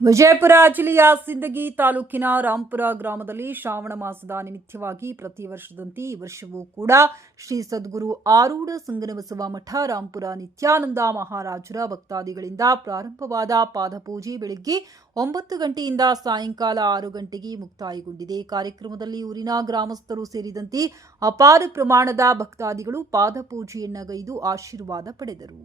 ವಿಜಯಪುರ ಜಿಲ್ಲೆಯ ಸಿಂದಗಿ ತಾಲೂಕಿನ ರಾಂಪುರ ಗ್ರಾಮದಲ್ಲಿ ಶ್ರಾವಣ ಮಾಸದ ನಿಮಿತ್ತವಾಗಿ ಪ್ರತಿ ವರ್ಷದಂತೆ ಈ ವರ್ಷವೂ ಕೂಡ ಶ್ರೀ ಸದ್ಗುರು ಆರೂಢ ಸಂಗನಬಸವ ಮಠ ರಾಂಪುರ ನಿತ್ಯಾನಂದ ಮಹಾರಾಜರ ಭಕ್ತಾದಿಗಳಿಂದ ಪ್ರಾರಂಭವಾದ ಪಾದಪೂಜೆ ಬೆಳಗ್ಗೆ 9 ಗಂಟೆಯಿಂದ ಸಾಯಂಕಾಲ 6 ಗಂಟೆಗೆ ಮುಕ್ತಾಯಗೊಂಡಿದೆ. ಕಾರ್ಯಕ್ರಮದಲ್ಲಿ ಊರಿನ ಗ್ರಾಮಸ್ಥರು ಸೇರಿದಂತೆ ಅಪಾರ ಪ್ರಮಾಣದ ಭಕ್ತಾದಿಗಳು ಪಾದಪೂಜೆಯನ್ನಗೈದು ಆಶೀರ್ವಾದ ಪಡೆದರು.